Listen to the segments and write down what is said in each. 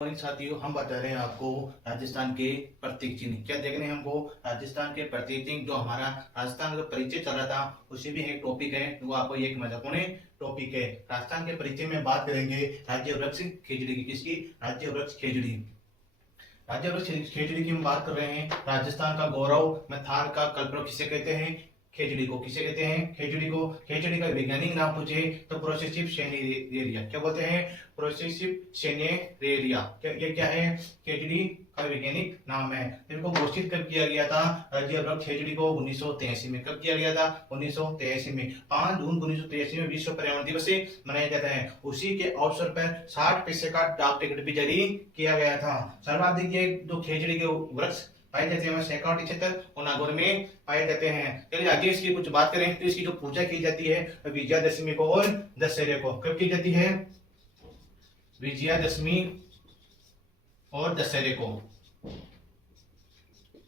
Morning साथियों, हम बता रहे हैं आपको राजस्थान के प्रतीक चिन्ह क्या देखने हैं हमको। राजस्थान के प्रतीक चिन्ह जो हमारा राजस्थान का परिचय चल रहा था उसी में एक टॉपिक है, वो आपको एक महत्वपूर्ण टॉपिक है। राजस्थान के परिचय में बात करेंगे राज्य वृक्ष खेजड़ी की। किसकी? राज्य वृक्ष खेजड़ी। राज्य वृक्ष खेजड़ी की हम बात कर रहे हैं। राजस्थान का गौरव में थार का कल्पवृक्ष किसे कहते हैं? खेजड़ी को। किसे कहते हैं? खेजड़ी को। खेजड़ी का वैज्ञानिक नाम पूछे तो प्रोसेसिव सेनेरेरिया। क्या बोलते हैं? प्रोसेसिव सेनेरेरिया। ये क्या है? खेजड़ी का वैज्ञानिक नाम है। इनको घोषित कब किया गया था? राज्य वृक्ष खेजड़ी को 1983 में। कब किया गया था? 1983 में। 5 जून 1983 में विश्व पर्यावरण दिवस मनाया जाता है। उसी के अवसर पर 60 पैसे का डाक टिकट भी जारी किया गया था। सर्वाधिक जो खेजड़ी के वृक्ष पाए जाते हैं शेखावाटी क्षेत्र और नागौर में पाए जाते हैं। चलिए आगे इसकी कुछ बात करें तो इसकी जो पूजा की जाती है विजयादशमी को और दशहरे को। कब की जाती है? विजयादशमी और दशहरे को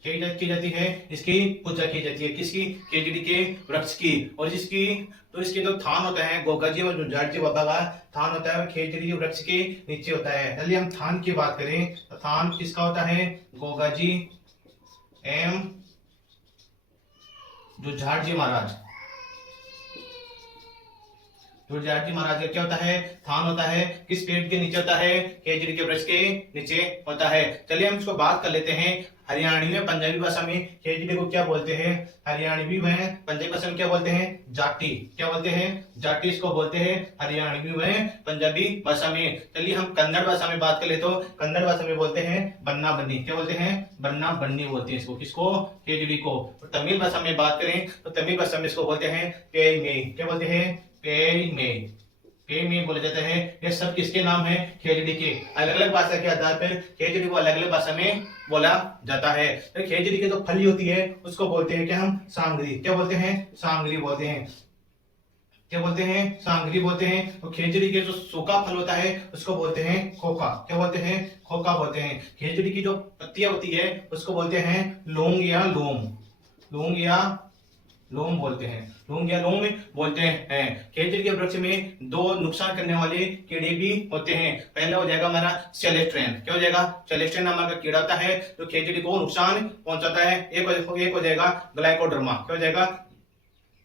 की जाती है। इसकी पूजा की जाती है। किसकी? खेजड़ी के वृक्ष की। और इसकी जो थान होता है गोगाजी और जुझारजी बाबा का थान होता है वो खेजड़ी वृक्ष के नीचे होता है। चलिए हम थान की बात करें तो थान किसका होता है? गोगाजी एम जुझारजी महाराज। जुझारजी महाराज का क्या होता है? थान होता है। किस पेड़ के नीचे होता है? खेजड़ी के वृक्ष के नीचे होता है। चलिए हम इसको बात कर लेते हैं। हरियाणवी में पंजाबी भाषा में खेजड़ी को क्या बोलते हैं? हरियाणवी में पंजाबी भाषा में क्या बोलते हैं? जाटी। क्या बोलते हैं? जाटी इसको बोलते हैं हरियाणवी में पंजाबी भाषा में। चलिए हम कन्नड़ भाषा में बात कर ले तो कन्नड़ भाषा में बोलते हैं बन्ना बन्नी। क्या बोलते हैं? बन्ना बन्नी बोलते हैं इसको। किसको? खेजड़ी को। और तमिल भाषा में बात करें तो तमिल भाषा में इसको बोलते हैं पेई में। क्या बोलते हैं? पेई में। पेई में बोले जाते हैं। ये सब किसके नाम है? खेजड़ी के। अलग अलग भाषा के आधार पर खेजड़ी को अलग अलग भाषा में बोला जाता है। तो खेजड़ी की जो फली होती है उसको बोलते हैं क्या हम? सांगरी। क्या बोलते हैं? सांगरी बोलते हैं। क्या बोलते हैं? सांगरी बोलते हैं। तो खेजड़ी के जो सूखा फल होता है उसको बोलते हैं खोखा। क्या बोलते हैं? खोखा बोलते हैं। खेजड़ी की जो पत्तियां होती है उसको बोलते हैं लौंग या लोम। लौंग या लोम बोलते हैं। लौंग या लोम बोलते हैं। खेजड़ी के वृक्ष में 2 नुकसान करने वाले कीड़े भी होते हैं। पहला हो जाएगा हमारा सेलेस्ट्रेन। क्या हो जाएगा? सेलेस्ट्रेन नामक का कीड़ा होता है जो खेजड़ी को नुकसान पहुंचाता है। एक हो जाएगा ग्लाइकोडर्मा। क्या हो जाएगा?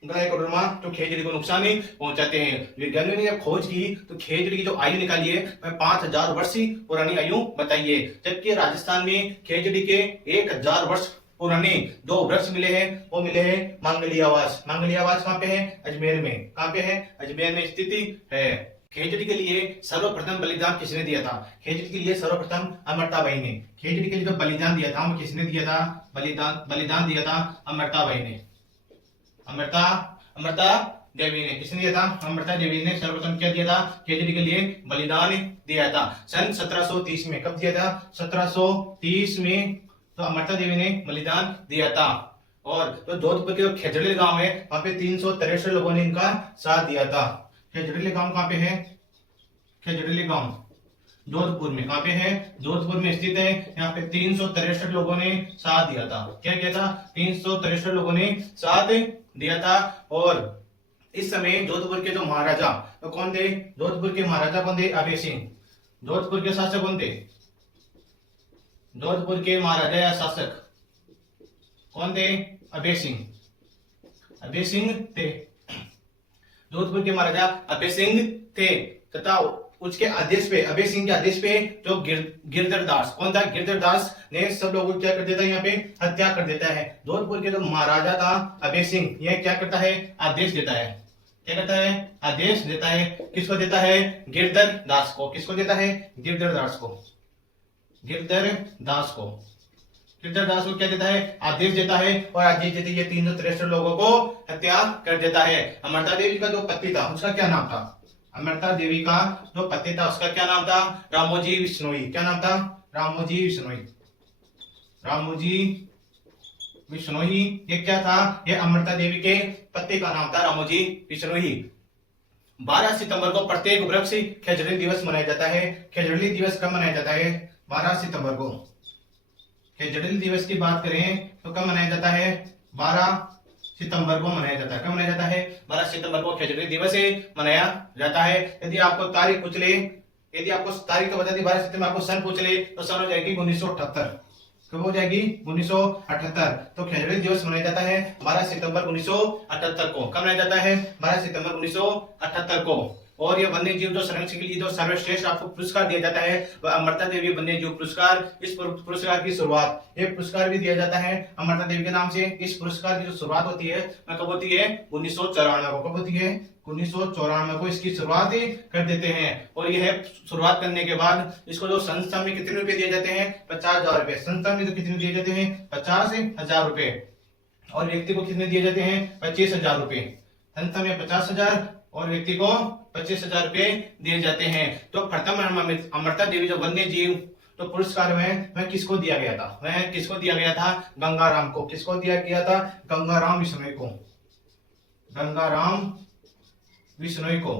ग्लाइकोडर्मा जो खेजड़ी को नुकसान पहुंचाते हैं। वैज्ञानिकों ने जब खोज की तो खेजड़ी की जो आयु निकाली है वह 5000 वर्ष पुरानी आयु बताई है। जबकि राजस्थान में खेजड़ी के 1000 वर्ष पुराने 2 वृक्ष मिले हैं। वो मिले हैं मांगली आवास। मांगली आवास कहाँ पे है? अजमेर में। कहाँ पे है? अजमेर में स्थिति है। खेजड़ी के लिए सर्वप्रथम बलिदान किसने दिया था? खेजड़ी के लिए सर्वप्रथम अमृताबाई ने। खेजड़ी के लिए जो बलिदान दिया था वो किसने दिया था? बलिदान दिया था अमृताबाई ने। अमृता देवी ने। किसने दिया था? अमृता देवी ने सर्वप्रथम क्या दिया था? खेजड़ी के लिए बलिदान दिया था। सन 1730 में। कब दिया था? 1730 में तो अमृता देवी ने बलिदान दिया था। और तो जोधपुर के जो खेजड़ी गांव है वहां पे 363 लोगों ने इनका साथ दिया था। खेजड़ी गांव कहाँ पे है? खेजड़ी गांव जोधपुर में। कहाँ पे है? जोधपुर में स्थित है। यहाँ पे 363 लोगों ने साथ दिया था। क्या किया था? 363 लोगों ने साथ दिया था। और इस समय जोधपुर के जो महाराजा तो कौन थे? जोधपुर के महाराजा कौन थे? अभय सिंह। जोधपुर के शासक कौन थे? जोधपुर के महाराजा या शासक कौन थे? अभय सिंह। अभय सिंह थे। जोधपुर के महाराजा अभय सिंह थे तथा उसके आदेश पे, अभय सिंह के आदेश पे जो गिरधर दास कौन था? गिरधर दास ने सब लोगों को क्या कर देता है? यहाँ पे हत्या कर देता है। जोधपुर के जो महाराजा था अभय सिंह यह क्या करता है? आदेश देता है। क्या करता है? आदेश देता है। किसको देता है? गिरधर दास को। किसको देता है? गिरधर दास को। गिरधर दास को। गिरधर दास को क्या देता है? आदेश देता है। और आदेश देते ये 363 लोगों को हत्या कर देता है। अमृता देवी का जो पति था उसका क्या नाम था? अमृता देवी का जो पति था उसका क्या नाम था? रामोजी बिश्नोई। क्या नाम था? रामोजी बिश्नोई। रामोजी बिश्नोई ये क्या था? ये अमृता देवी के पति का नाम था रामोजी बिश्नोई। 12 सितंबर को प्रत्येक वृक्ष खेजड़ी दिवस मनाया जाता है। खेजड़ी दिवस कब मनाया जाता है? 12 सितंबर को। खेजड़ी दिवस की बात करें तो कब मनाया जाता है? 12 सितंबर को मनाया जाता है। कब मनाया जाता है? 12 सितंबर को खेजड़ी दिवस मनाया जाता है। यदि आपको तारीख पूछ ले यदि आपको तारीख तो बता दी 12 सितंबर, आपको सन पूछ ले तो सन हो जाएगी 1978। कब हो जाएगी 1978। तो खिलौना दिवस मनाया जाता है 12 सितंबर 1978 को। कब मनाया जाता है 12 सितंबर 1978 को। और ये वन्य जीव जो संरक्षण के लिए जो सर्वश्रेष्ठ आपको पुरस्कार दिया जाता है वह अमृता देवी वन्य जीव पुरस्कार। इस पुरस्कार की शुरुआत, ये पुरस्कार भी दिया जाता है अमृता देवी के नाम से। इस पुरस्कार की जो शुरुआत होती है वह कब होती है 1994 को। कब होती है 1994 को इसकी शुरुआत कर देते हैं। और यह शुरुआत करने के बाद इसको जो संस्था में कितने रुपए दिए जाते हैं 50,000 रुपए। संस्था में तो कितने दिए जाते हैं 50,000 रुपए। और व्यक्ति को कितने दिए जाते हैं 25,000 रुपए। संस्था में 50,000 और व्यक्ति को 25,000 रुपए दिए जाते हैं। तो प्रथम अमृता देवी जो वन्य जीव तो पुरस्कार में वह किसको दिया गया था, वह किसको दिया गया था गंगाराम को। किसको दिया गया था गंगाराम बिश्नोई को। गंगाराम बिश्नोई को।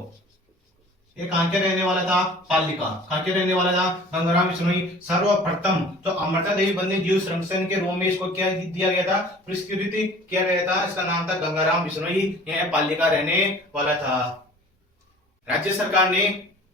ये कहां के रहने वाला था पालिका। कहां के रहने वाला था गंगाराम बिश्नोई। सर्वप्रथम तो अमृता देवी वन्य जीव संरक्षण के रूप में इसको क्या दिया गया था पुरस्कृत किया गया था। इसका नाम था गंगाराम बिश्नोई। यह पालिका रहने वाला था। राज्य सरकार ने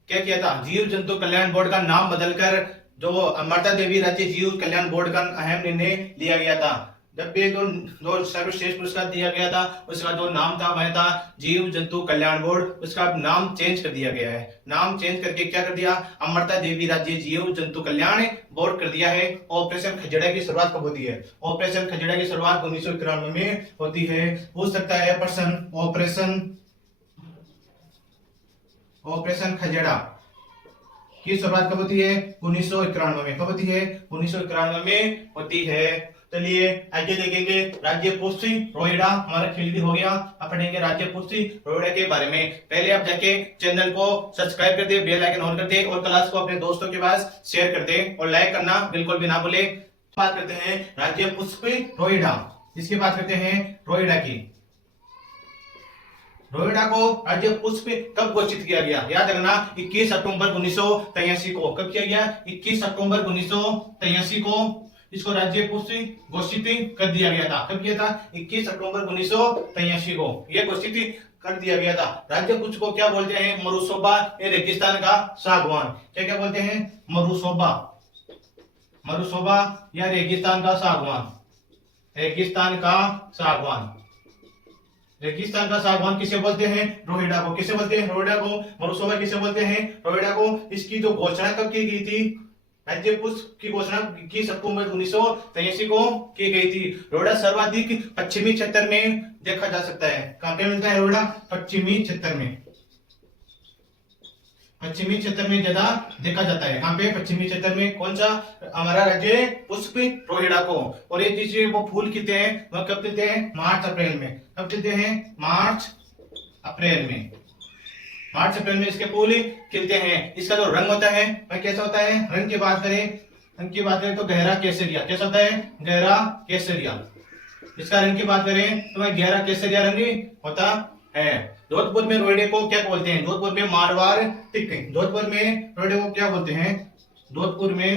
क्या किया था जीव जंतु कल्याण बोर्ड का नाम बदलकर जो अमृता देवी राज्य जीव कल्याण बोर्ड का अहम निर्णय लिया गया था। जब भी जो सर्वश्रेष्ठ पुरस्कार दिया गया था उसका जो नाम था वह था जीव जंतु कल्याण बोर्ड। उसका नाम चेंज कर दिया गया है। नाम चेंज करके क्या कर दिया अमृता देवी राज्य जीव जंतु कल्याण बोर्ड कर दिया है। ऑपरेशन खजड़ा की शुरुआत कब होती है। ऑपरेशन खजड़ा की शुरुआत 1991 में होती है। हो सकता है प्रश्न ऑपरेशन खजड़ा की शुरुआत कब होती है 1991 में। कब होती है 1991 में होती है। चलिए आगे देखेंगे राज्य पुष्टि रोहिड़ा। हमारा खेल हो गया। अब पढ़ेंगे राज्य पुष्टि रोहिड़ा के बारे में। पहले आप जाके चैनल को सब्सक्राइब कर दे, बेल आइकन ऑन कर दे और क्लास को अपने दोस्तों के पास शेयर कर दे और लाइक करना बिल्कुल भी ना भूले। बात करते हैं राज्य पुष्टि रोहिड़ा। इसकी बात करते हैं रोहिड़ा की। रोहिड़ा को राज्य पुष्प कब घोषित किया गया याद रखना 21 अक्टूबर 1983 को। कब किया गया 21 अक्टूबर 1983 को इसको राज्य पुष्प घोषित कर दिया गया था। कब किया था 21 अक्टूबर 1983 को यह घोषित कर दिया गया था। राज्य पुष्प को क्या बोलते हैं मरुसोबा या रेगिस्तान का सागवान। क्या क्या बोलते हैं मरुसोबा या रेगिस्तान का सागवान। रेगिस्तान का सागवान। रेगिस्तान का सागवान किसे बोलते हैं रोहिड़ा को। किसे बोलते हैं रोहिड़ा को। मरुसोबा किसे बोलते हैं रोहिड़ा को। इसकी जो घोषणा कब की गई थी राज्य पुष्प की घोषणा 21 अक्टूबर 1983 को की गई थी। रोहिड़ा सर्वाधिक पश्चिमी क्षेत्र में देखा जा सकता है। कहां पे मिलता है रोहिड़ा पश्चिमी क्षेत्र में। पश्चिमी क्षेत्र में ज्यादा देखा जाता है। कहां पे पश्चिमी क्षेत्र में। कौन सा हमारा राज्य पुष्प रोहिड़ा को। और ये चीजें वो फूल खिलते हैं वह कब खिलते हैं मार्च अप्रैल में। कब खिलते हैं मार्च अप्रैल में। मार्च अप्रैल में इसके फूल खिलते हैं। इसका जो रंग होता है वह कैसा होता है। रंग की बात करें तो गहरा केसरिया। कैसा होता है गहरा केसरिया। इसका रंग की बात करें तो वह गहरा केसरिया रंग होता है। जोधपुर में रोहिड़े को क्या बोलते हैं जोधपुर में मारवाड़ टिक। जोधपुर में रोहिड़े को क्या बोलते हैं जोधपुर में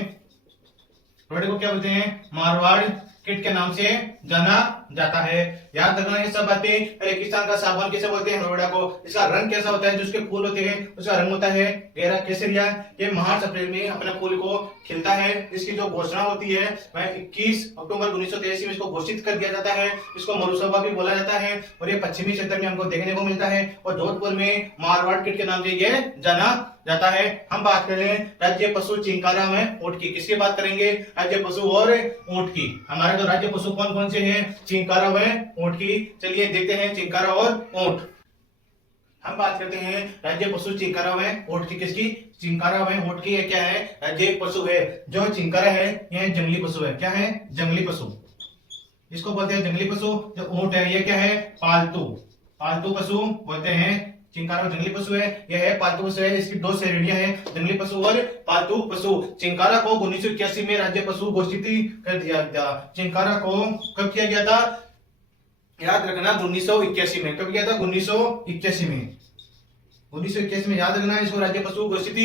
रोहिड़े को क्या बोलते हैं मारवाड़ किट के नाम से जाना जाता है। याद रखना ये सब बातें। रेगिस्तान का सागवान किसे बोलते हैं रोहिड़ा को। इसका रंग कैसा होता है जो उसके फूल होते हैं उसका रंग होता है गहरा केसरिया। ये मार्च अप्रैल में अपने फूल को खिलता है। इसकी जो घोषणा होती है वह 21 अक्टूबर 1983 में इसको घोषित कर दिया जाता है। इसको मरुसोबा भी बोला जाता है और ये पश्चिमी क्षेत्र में हमको देखने को मिलता है। और जोधपुर में मारवाड़ किट के नाम से ये जाना जाता है। हम बात करें राज्य पशु चिंकारा में ऊंट की। किसकी बात करेंगे राज्य पशु और ऊंट की। हमारे जो राज्य पशु कौन कौन से हैं चिंकारा व ऊंट की। चलिए देखते हैं चिंकारा और ऊंट। हम बात करते हैं राज्य पशु चिंकारा व ऊंट की। किसकी चिंकारा व ऊंट की। ये क्या है राज्य पशु है। जो चिंकारा है यह जंगली पशु है। क्या है जंगली पशु। इसको बोलते हैं जंगली पशु। जो ऊंट है ये क्या है पालतू पशु बोलते हैं। चिंकारा जंगली पशु है यह है पालतू पशु है। इसकी दो श्रेणियां हैं जंगली पशु और पालतू पशु। चिंकारा को 1981 में राज्य पशु घोषित कर दिया गया। चिंकारा को कब किया गया था याद रखना 1981 में। कब किया था 1981 में। 1981 में याद रखना इसको राज्य पशु घोषित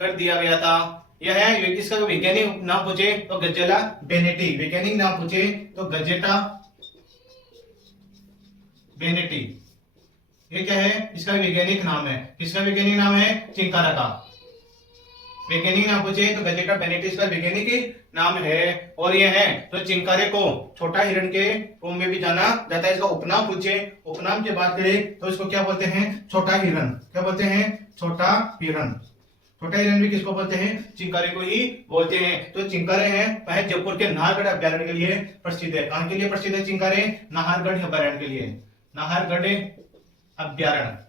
कर दिया गया था। यह है इसका वैज्ञानिक नाम पूछे तो गजेला बेनेटी। वैज्ञानिक नाम पूछे तो गजेटा बेनेटी। ये क्या है इसका वैज्ञानिक नाम है। किसका वैज्ञानिक नाम है चिंकारा का। वैज्ञानिक नाम पूछे तो गजेटा बेनेटिस का वैज्ञानिक नाम है। और ये है तो चिंकारे को छोटा हिरण के रूप में भी जाना जाता है। इसका उपनाम पूछे, उपनाम की बात करें तो इसको क्या बोलते हैं, छोटा हिरण। क्या बोलते हैं, छोटा हिरण। छोटा हिरण भी किसको बोलते हैं, चिंकारे को ही बोलते हैं। तो चिंकारे हैं वह जयपुर के नाहरगढ़ अभ्यारण्य के लिए प्रसिद्ध है। कहां के लिए प्रसिद्ध है चिंकारे, नाहरगढ़ अभ्यारण्य के लिए। नाहरगढ़ अभ्यारण्य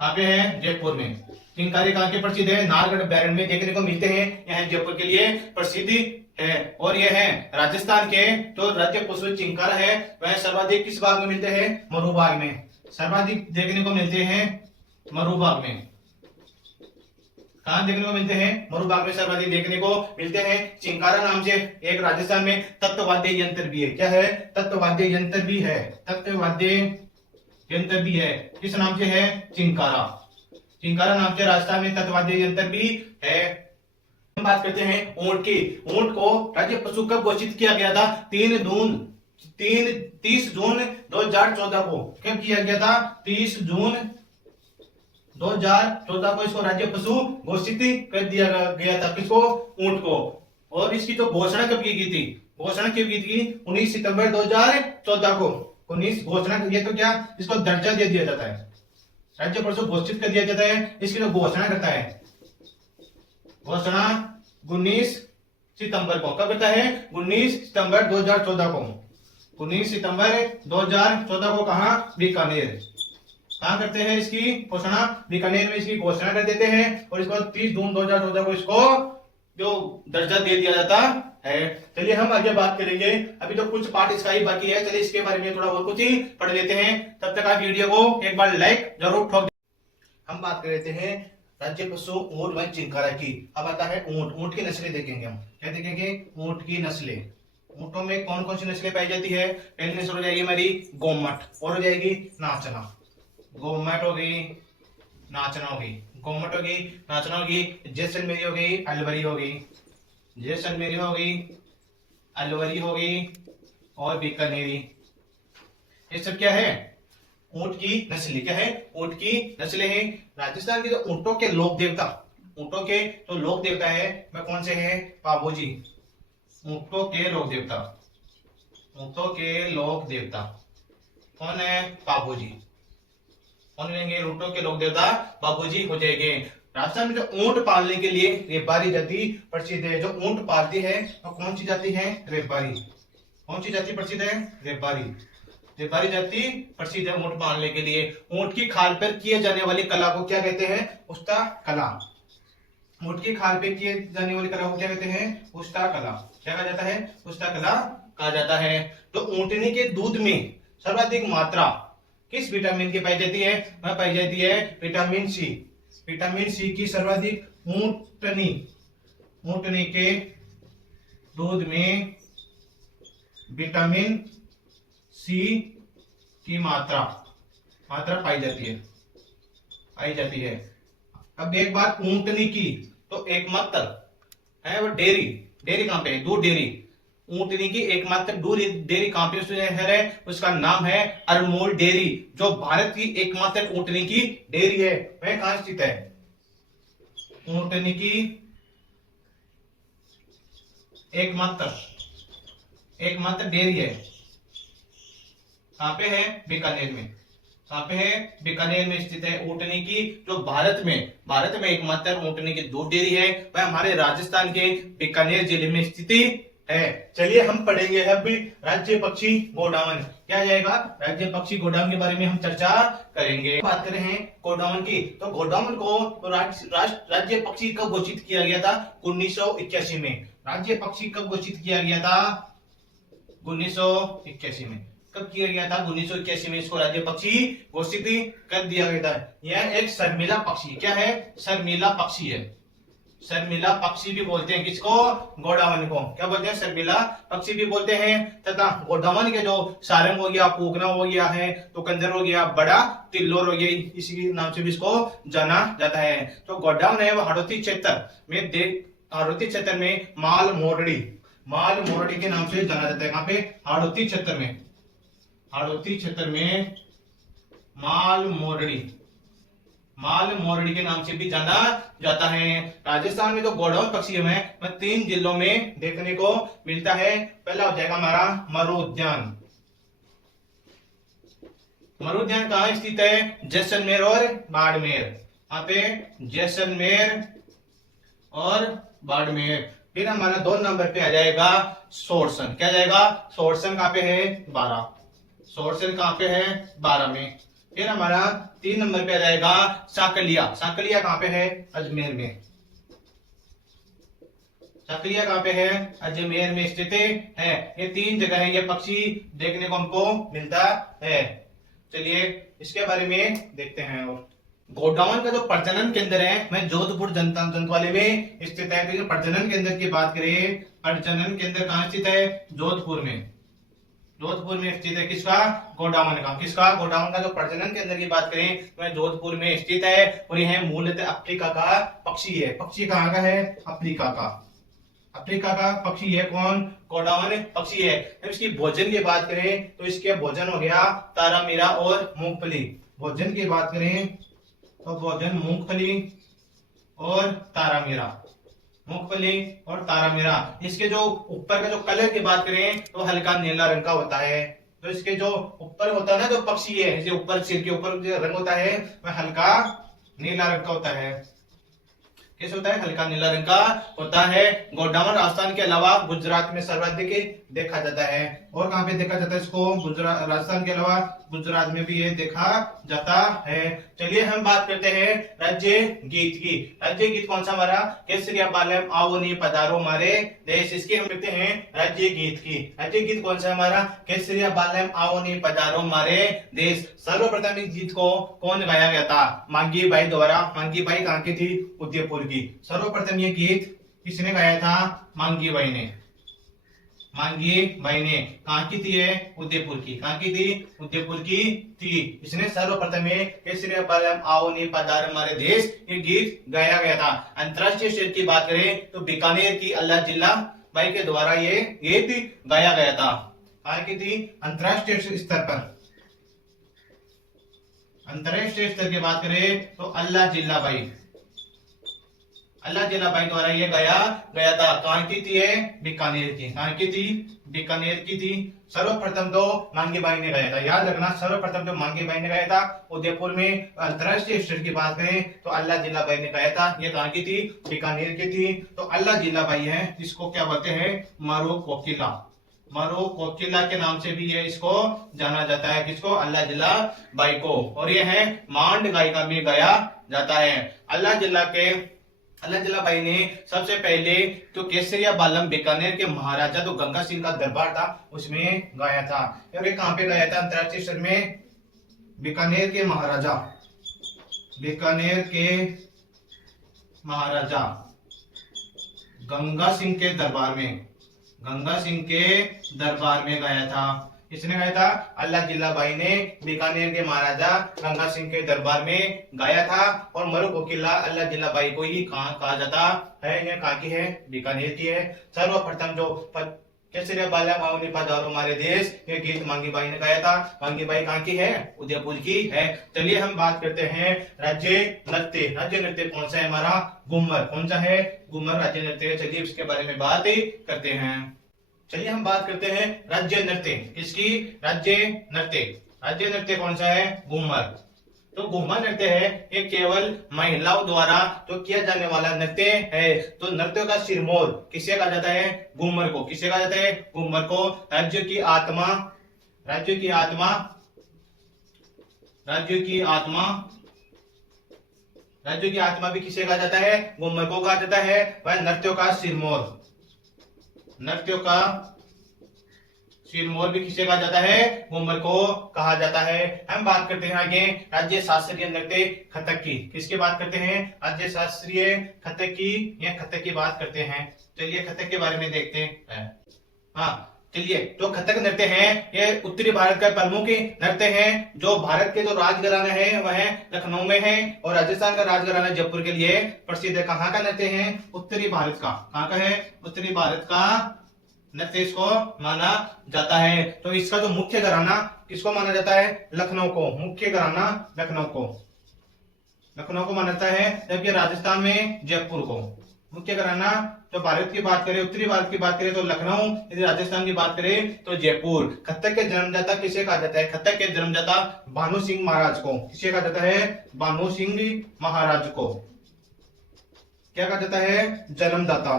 कहाँ पे है, जयपुर में। चिंकारे कहाँ के प्रसिद्ध है, नाहरगढ़ अभ्यारण्य में देखने को मिलते हैं। यह जयपुर के लिए प्रसिद्ध है। और यह है राजस्थान के तो राज्य पशु चिंकारा है वह सर्वाधिक किस भाग में मिलते हैं, मरुभाग में। सर्वाधिक देखने को मिलते हैं मरुभाग में। कहां देखने को मिलते हैं, मरुभाग में सर्वाधिक देखने को मिलते हैं। चिंकारा नाम से एक राजस्थान में तत्ववाद्य यंत्र भी है। क्या है, तत्ववाद्य यंत्र भी है। तत्ववाद्य यंत्र भी है। किस नाम से है, चिंकारा। चिंकारा नाम से राजस्थान में तत्ववाद्य यंत्र भी है। हम बात करते हैं ऊंट की। ऊंट को राज्य पशु कब घोषित किया गया था, 30 जून 2014 को। कब किया गया था, 30 जून 2014 को इसको राज्य पशु घोषित कर दिया गया था। किसको, ऊंट को। और इसकी तो घोषणा कब की गई थी, घोषणा कब की थी, 19 सितंबर 2014 को। 19 घोषणा की तो क्या इसको दर्जा दे दिया जाता है, राज्य पशु घोषित कर दिया जाता है। इसकी तो घोषणा करता है, घोषणा 19 सितंबर को। कब करता है, 19 सितंबर 2014 को। 19 सितंबर 2014 को कहा, बीकानेर। कहां करते हैं इसकी घोषणा, बीकानेर में इसकी घोषणा कर देते हैं। और इसको 30 जून 2014 को इसको जो दर्जा दे दिया जाता है। चलिए हम आगे बात करेंगे, अभी तो कुछ पार्ट इसका ही बाकी है। चलिए इसके बारे में थोड़ा और कुछ ही पढ़ लेते हैं। तब तक आप वीडियो को एक बार लाइक जरूर ठोक। हम बात कर लेते हैं राज्य पशु ऊंट व चिंकारा की। अब आता है ऊंट। ऊंट की नस्लें देखेंगे हम। क्या देखेंगे, ऊंट की नस्लें। ऊंटों में कौन कौन सी नस्लें पाई जाती है। पहली नस्ल हो जाएगी हमारी गोमट, और हो जाएगी नाचना। गोमट हो गई, नाचना हो गई। गोमट हो गई, नाचना हो गई, जैसलमेरी हो गई, अलवरी हो गई। जैसलमेरी हो गई, अलवरी हो गई और बीकानेरी। ये सब क्या है, ऊंट की नस्लें। क्या है, ऊंट की नस्लें हैं। राजस्थान के जो ऊंटों के लोक देवता, ऊंटों के तो लोक देवता है वह कौन से हैं, पाबूजी। ऊंटों के लोक देवता, ऊंटों के लोक देवता कौन है, पाबूजी। कौन लेंगे, ऊंटों के लोक देवता बाबूजी हो जाएंगे। राजस्थान में जो ऊंट पालने के लिए रेबारी जाति प्रसिद्ध है। जो ऊंट पालती है तो कौन सी जाति है, रेबारी। कौन सी जाति प्रसिद्ध है, रेबारी। रेबारी जाति प्रसिद्ध है ऊंट पालने के लिए। ऊंट की खाल पर किए जाने वाली कला को क्या कहते हैं, उस्ता कला। ऊंट की खाल पे किए जाने वाली कला को क्या कहते हैं, उस्ता कला। क्या कहा जाता है, उस्ता कला कहा जाता है। तो ऊंटनी के दूध में सर्वाधिक मात्रा किस विटामिन की पाई जाती है, वह पाई जाती है विटामिन सी। विटामिन सी की सर्वाधिक ऊंटनी के दूध में विटामिन सी की मात्रा पाई जाती है। अब एक बात ऊंटनी की, तो एकमात्र है वो डेयरी। डेयरी कहां पे है, दूध डेयरी। ऊंटनी की एकमात्र दूध डेयरी कहां पे है, उसका नाम है अरमोल डेयरी। जो भारत की एकमात्र ऊंटनी की डेयरी है वह कहां स्थित है, ऊंटनी की एकमात्र डेयरी है। कहां पे है, बीकानेर में। कहां पे है, बीकानेर में स्थित है ऊंटनी की। जो भारत में एकमात्र ऊंटनी की दूध डेयरी है वह हमारे राजस्थान के बीकानेर जिले में स्थित है। चलिए हम पढ़ेंगे अभी राज्य पक्षी गोडावण। क्या जाएगा, राज्य पक्षी गोडावण के बारे में हम चर्चा करेंगे। बात करें हैं गोडावण की, तो गोडावण को तो राज्य पक्षी कब घोषित किया गया था, 1981 में। राज्य पक्षी कब घोषित किया गया था, 1981 में। कब किया गया था, 1981 में इसको राज्य पक्षी घोषित कर दिया गया था। यह एक शर्मिला पक्षी, क्या है, शर्मिला पक्षी है। शर्मिला पक्षी भी बोलते हैं किसको, गोडावण को। क्या बोलते हैं, शर्मिला पक्षी भी बोलते हैं। तथा गोडावण के जो सारंग हो गया, पूकना हो गया है, तो कंजर हो गया, बड़ा तिल्लोर हो गया, इसी नाम से भी इसको जाना जाता है। तो गोडावण है वो हाड़ौती क्षेत्र में माल मोरड़ी के नाम से जाना जाता है। कहां पे, हाड़ौती क्षेत्र में माल माल मोरनी के नाम से भी जाना जाता है। राजस्थान में जो गोडाउन पक्षी है वह 3 जिलों में देखने को मिलता है। पहला हो जाएगा हमारा मरु उद्यान। मरु उद्यान कहाँ स्थित है? जैसलमेर और बाड़मेर। यहाँ पे जैसलमेर और बाड़मेर। फिर हमारा 2 नंबर पे आ जाएगा सोरसन। क्या जाएगा? सोरसन कहाँ पे है? 12। सोरसन कहाँ पे है? 12 में। फिर हमारा 3 नंबर पे आ जाएगा साकलिया। साकलिया कहाँ पे है? अजमेर में। साकलिया कहाँ पे है? अजमेर में स्थित है। ये 3 जगह है ये पक्षी देखने को हमको मिलता है। चलिए इसके बारे में देखते हैं। और गोडाउन का जो प्रजनन केंद्र है वह जोधपुर जंतुवाले में स्थित है। तो प्रजनन केंद्र की बात करें, प्रजनन केंद्र कहाँ स्थित है? जोधपुर में। जोधपुर में स्थित है। किसका? गोडाउन का। किसका? गोडाउन का जो प्रजनन केंद्र की बात करें वह जोधपुर में स्थित है। और यह मूलतः अफ्रीका का पक्षी है। पक्षी कहाँ का है? अफ्रीका का। अफ्रीका का पक्षी है। कौन? गोडाउन पक्षी है। जब इसकी भोजन की बात करें तो इसके भोजन हो गया तारामीरा और मूंगफली। भोजन की बात करें तो भोजन मूंगफली और तारामीरा। मूंगफली और तारामीरा। इसके जो ऊपर का जो कलर की बात करें तो हल्का नीला रंग का होता है। तो इसके जो ऊपर होता है ना, जो पक्षी है, इसे ऊपर सिर के ऊपर जो रंग होता है वह हल्का नीला रंग का होता है। कैसे होता है? हल्का नीला रंग का होता है। गोडाउन राजस्थान के अलावा गुजरात में सर्वाधिक देखा जाता है। और कहाँ पे देखा जाता है इसको? गुजरात, राजस्थान के अलावा गुजरात में भी ये देखा जाता है। चलिए हम बात करते हैं राज्य गीत की। राज्य गीत कौन सा हमारा? केसरिया बालम आओ नी पधारो मारे देश। इसकी हम कहते हैं राज्य गीत की। राज्य गीत कौन सा हमारा? केसरिया बालम आओ नी पधारो मारे देश। सर्वप्रथम इस गीत को कौन गाया गया था? मांगी बाई द्वारा। मांगी बाई कहाँ की थी? उदयपुर की। सर्वप्रथम ये गीत किसने गाया था? मांगी बाई ने। मांगी बाई ने कहाँ की थी? उदयपुर की। कहाँ की थी? उदयपुर की थी। इसने सर्वप्रथम केसरिया बालम आओ नी पधारो मारे देश ये गीत गाया गया था। अंतरराष्ट्रीय स्तर की बात करें तो बीकानेर की अल्लाह जिल्ला बाई के द्वारा ये गीत गाया गया था। कहाँ की थी? अंतरराष्ट्रीय स्तर पर। अंतरराष्ट्रीय स्तर की बात करें तो अल्लाह जिल्ला बाई, अल्लाह जिल्ला बाई द्वारा ये गाया गया था। कहाँ की थी? बीकानेर की। कहाँ की थी? बीकानेर की थी। सर्वप्रथम तो मांगी बाई ने गाया था। याद रखना, सर्वप्रथम तो मांगी बाई ने गाया था उदयपुर में। अंतरराष्ट्रीय स्तर की बात करें तो अल्लाह जिल्ला बाई ने गाया था। ये कहाँ की थी? बीकानेर की थी। तो अल्लाह जिल्ला बाई है, इसको क्या बोलते हैं? मारो कोकिला। मारो कोकिला के नाम से भी ये इसको जाना जाता है। किसको? अल्लाह जिल्ला बाई को। और ये है मांड गायिका में गाया जाता है। अल्लाह जिल्ला बाई ने सबसे पहले तो केसरिया बालम बीकानेर के महाराजा तो गंगा सिंह का दरबार था उसमें गाया था। और ये कहाँ पे गाया था? अंतरराष्ट्रीय स्तर में बीकानेर के महाराजा, बीकानेर के महाराजा गंगा सिंह के दरबार में, गंगा सिंह के दरबार में गाया था। किसने गाया था? अल्लाह जिल्ला बाई ने बीकानेर के महाराजा गंगा सिंह के दरबार में गाया था। और मरु कोकिला अल्लाह जिल्ला बाई को ही कहा जाता है। यह कहाँ की है? बीकानेर की है। सर्वप्रथम जो केसरिया बालम आओ नी पधारो हमारे देश ये गीत मांगी बाई ने गाया था। मांगी बाई कहाँ की है? उदयपुर की है। चलिए हम बात करते हैं राज्य नृत्य। राज्य नृत्य कौन सा है हमारा? घूमर। कौन सा है? घूमर राज्य नृत्य। चलिए इसके बारे में बात करते हैं। चलिए हम बात करते हैं राज्य नृत्य। किसकी? राज्य नृत्य। राज्य नृत्य कौन सा है? घूमर। तो घूमर नृत्य है ये केवल महिलाओं द्वारा तो किया जाने वाला नृत्य है। तो नृत्य का सिरमौर किसे कहा जाता है? घूमर को। किसे कहा जाता है? घूमर को। राज्य की आत्मा, राज्य की आत्मा, राज्य की आत्मा, राज्य की आत्मा भी किसे कहा जाता है? घूमर को कहा जाता है। वह नृत्यों का सिरमौर, नृत्यों का सिरमौर भी किसे कहा जाता है? घूमर को कहा जाता है। हम बात करते हैं आगे राज्य शास्त्रीय नृत्य कथक की। किसकी बात करते हैं? राज्य शास्त्रीय कथक की, या कथक की बात करते हैं। चलिए कथक के बारे में देखते हैं। हाँ चलिए, तो कथक नृत्य है ये उत्तरी भारत का प्रमुख नृत्य है। जो भारत के जो राजघराना है वह लखनऊ में है और राजस्थान का राजघराना जयपुर के लिए प्रसिद्ध है। कहाँ का नृत्य है? उत्तरी भारत का। कहाँ का है? उत्तरी भारत का नृत्य इसको माना जाता है। तो इसका जो मुख्य घराना किसको माना जाता है? लखनऊ को। मुख्य घराना लखनऊ को। लखनऊ को माना जाता है, जबकि राजस्थान में जयपुर को। मुख्य घराना तो भारत की बात करें, उत्तरी भारत की बात करें तो लखनऊ, यदि राजस्थान की बात करें तो जयपुर। कथक के जन्मदाता किसे कहा जाता है? कथक के जन्मदाता भानु सिंह महाराज को। किसे कहा जाता है? भानु सिंह महाराज को। क्या कहा जाता है? जन्मदाता।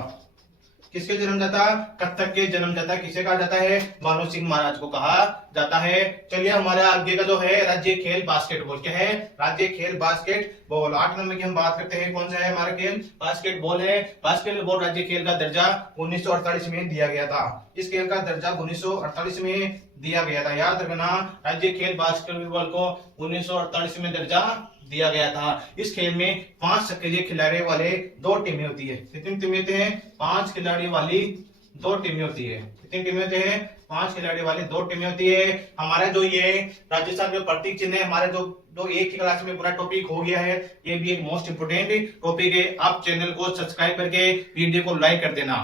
किसके जन्मदाता? कथक के जन्मदाता किसे कहा जाता है? भानु सिंह महाराज को कहा जाता है। चलिए हमारा आगे का जो है राज्य खेल बास्केटबॉल। क्या है? राज्य खेल बास्केटबॉल। 8 नंबर की हम बात करते हैं, कौन सा है हमारा खेल? बास्केटबॉल है। बास्केटबॉल राज्य खेल का दर्जा 1948 में दिया गया था। इस खेल का दर्जा 1948 में दिया गया था। याद रखना, राज्य खेल बास्केटबॉल को 1948 में दर्जा दिया गया था। इस खेल में 5 सक्रिय खिलाड़ी वाले 2 टीमें होती है। कितनी टीमें होती हैं? 5 खिलाड़ी वाली 2 टीमें होती है। कितनी टीमें होती है? 5 खिलाड़ी वाली 2 टीमें होती है। हमारा जो ये राजस्थान में प्रतीक चिन्ह है, हमारे जो एक ही क्लास में पूरा टॉपिक हो गया है। ये भी एक मोस्ट इंपोर्टेंट टॉपिक है। आप चैनल को सब्सक्राइब करके वीडियो को लाइक कर देना।